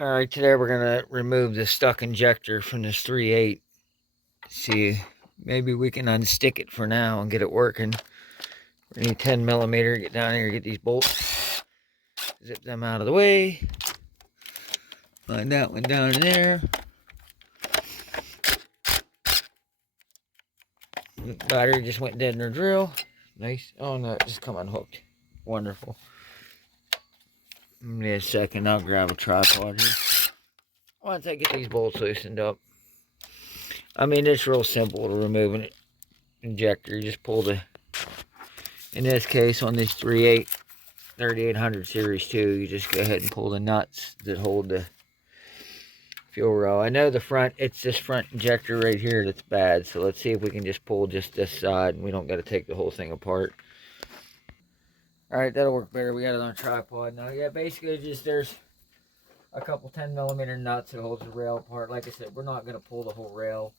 Alright, today we're going to remove the stuck injector from this 3.8. See, maybe we can unstick it for now and get it working. We need 10 millimeter. Get down here, get these bolts, zip them out of the way. Find that one down in there. The battery just went dead in our drill. Nice. Oh no, it just come unhooked. Wonderful. Give me a second, I'll grab a tripod here. Once I get these bolts loosened up. I mean, it's real simple to remove an injector. You just pull the, in this case, on this 3.8 3800 series 2, you just go ahead and pull the nuts that hold the fuel row. I know the front, it's this front injector right here that's bad, so let's see if we can just pull just this side and we don't got to take the whole thing apart. Alright, that'll work better. We got it on a tripod now. Yeah, basically just there's a couple 10 millimeter nuts that holds the rail apart. Like I said, we're not going to pull the whole rail.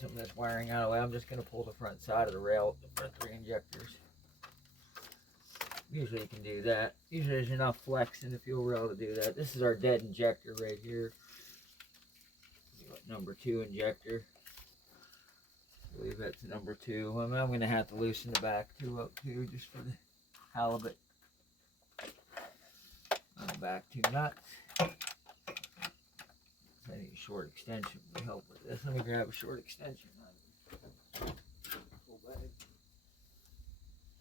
Some of this wiring out of the way. I'm just going to pull the front side of the rail, the front 3 injectors. Usually you can do that. Usually there's enough flex in the fuel rail to do that. This is our dead injector right here. Number 2 injector. I believe that's number 2. I mean, I'm going to have to loosen the back 2 up too, just for the halibut. Back 2 nuts. I need a short extension to help with this. Let me grab a short extension. Pull back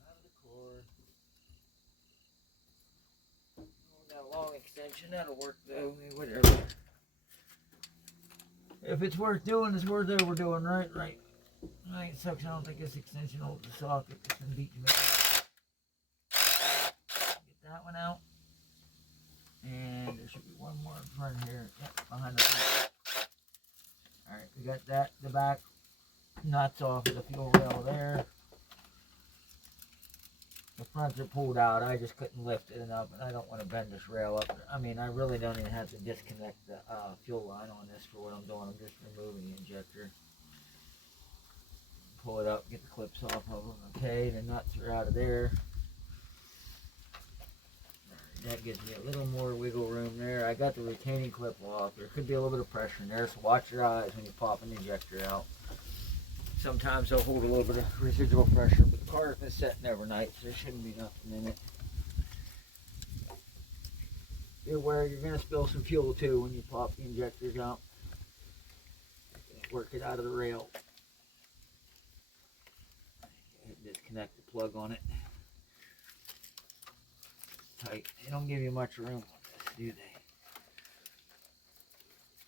out of the cord. That long extension, that'll work though. Whatever. If it's worth doing, it's worth overdoing, right? Right. Right. Sucks. I don't think this extension holds the socket. It's been beating me. Get that one out. And there should be one more in front here. Yep, behind the front. Alright, we got that, the back nuts off of the fuel rail there. The fronts are pulled out. I just couldn't lift it enough, and I don't want to bend this rail up. I mean, I really don't even have to disconnect the fuel line on this for what I'm doing. I'm just removing the injector. Pull it up, get the clips off of them. Okay, the nuts are out of there. That gives me a little more wiggle room there. I got the retaining clip off. There could be a little bit of pressure in there, so watch your eyes when you pop an injector out. Sometimes they'll hold a little bit of residual pressure, but the car's been setting overnight, so there shouldn't be nothing in it. Be aware you're going to spill some fuel too when you pop the injectors out. Work it out of the rail. Disconnect the plug on it. Tight. They don't give you much room on this, do they?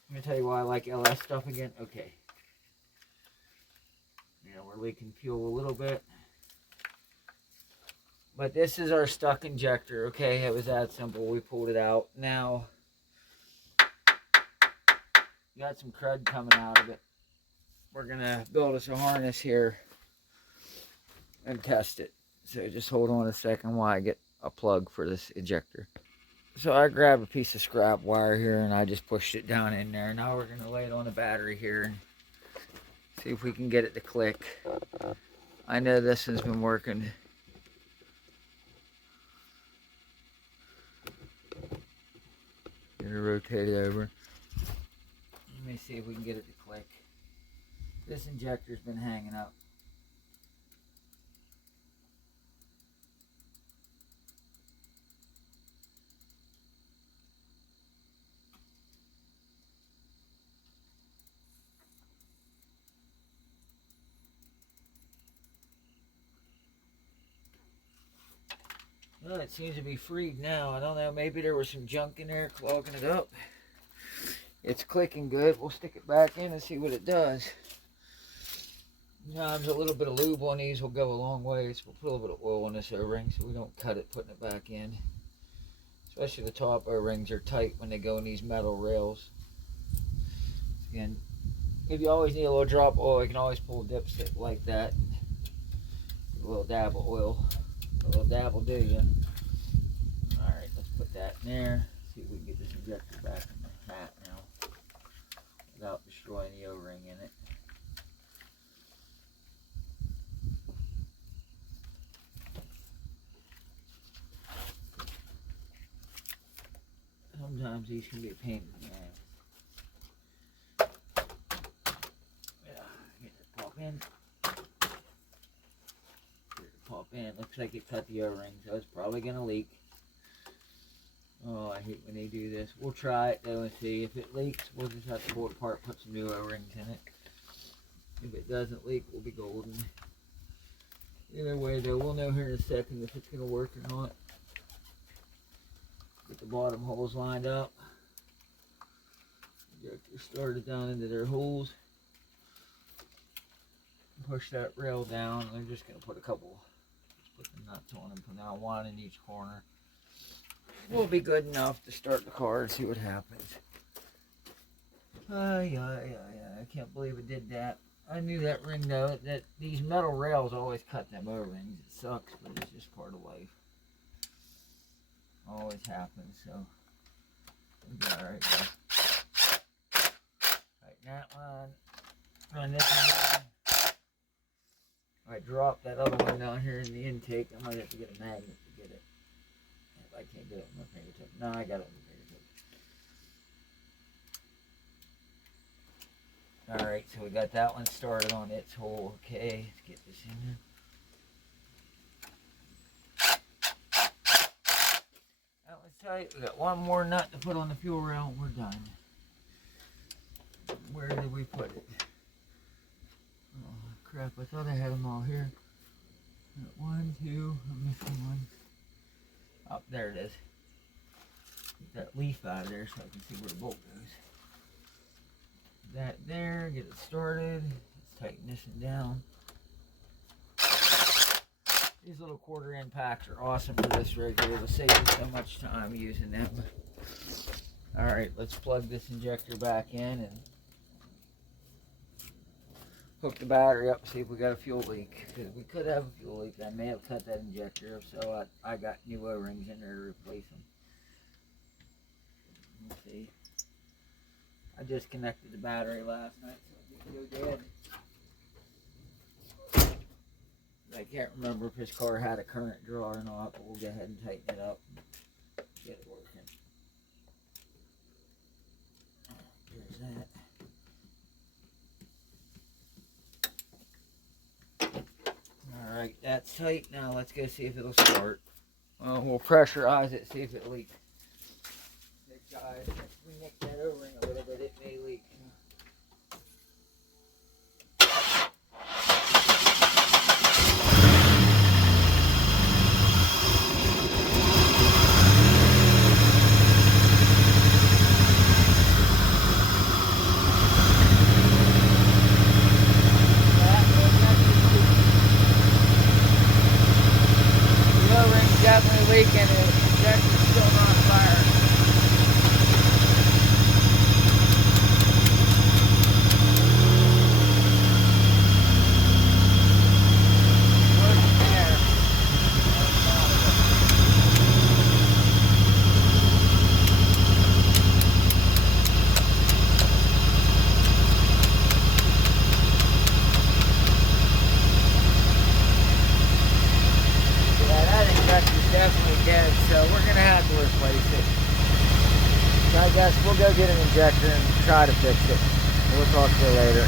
Let me tell you why I like LS stuff again. Okay. You know, we're leaking fuel a little bit. But this is our stuck injector, okay? It was that simple. We pulled it out. Now, got some crud coming out of it. We're going to build us a harness here and test it. So just hold on a second while I get a plug for this injector. So I grabbed a piece of scrap wire here and I just pushed it down in there. Now we're going to lay it on the battery here and see if we can get it to click. I know this one's been working. Gonna rotate it over. Let me see if we can get it to click. This injector's been hanging up. Well, it seems to be freed now. I don't know, maybe there was some junk in there clogging it up. It's clicking good. We'll stick it back in and see what it does. Sometimes a little bit of lube on these will go a long way. So we'll put a little bit of oil on this O-ring so we don't cut it putting it back in. Especially the top O-rings are tight when they go in these metal rails. Again, if you always need a little drop of oil, you can always pull a dipstick like that. A little dab of oil. A little dab will do you. Alright, let's put that in there. See if we can get this injector back in the hat now without destroying the O-ring in it. sometimes these can be a pain in the ass. Yeah, get it pop in. Get it pop in. Looks like it cut the O-ring, so it's probably gonna leak. Oh, I hate when they do this. We'll try it though and see. If it leaks, we'll just have to pull it apart, put some new O-rings in it. If it doesn't leak, we'll be golden. Either way though, we'll know here in a second if it's gonna work or not. Get the bottom holes lined up. Injector started down into their holes. Push that rail down. I'm just gonna put a couple, just put the nuts on them for now, one in each corner. Will be good enough to start the car and see what happens. Yeah, I can't believe it did that. I knew that ring though, that these metal rails always cut them O-rings. It sucks, but it's just part of life. Always happens, so we'll be alright though. Tighten that one. Run this one down. I dropped that other one down here in the intake. I might have to get a magnet to get it. If I can't get it with my fingertip. No, I got it with my fingertip. Alright, so we got that one started on its hole. Okay, let's get this in there. That one's tight. We got one more nut to put on the fuel rail and we're done. Where did we put it? Oh crap, I thought I had them all here. One, two, I'm missing one. Oh, there it is. Get that leaf out of there so I can see where the bolt goes. That there, get it started. Let's tighten this one down. These little 1/4 inch packs are awesome for this rig here. It'll save you so much time using them. Alright, let's plug this injector back in and hook the battery up and see if we got a fuel leak. Because we could have a fuel leak. I may have cut that injector, so I got new O-rings in there to replace them. Let's see. I disconnected the battery last night, so it didn't go dead. I can't remember if this car had a current draw or not, but we'll go ahead and tighten it up and get it working. There's that. Alright, that's tight. Now let's go see if it'll start. We'll pressurize it, see if it leaks. Guys, if we nick that O-ring a little bit, it may leak. The O-ring's definitely leaking and the injector's still not on fire. Definitely dead, so we're gonna have to replace it. So I guess we'll go get an injector and try to fix it. We'll talk to you later.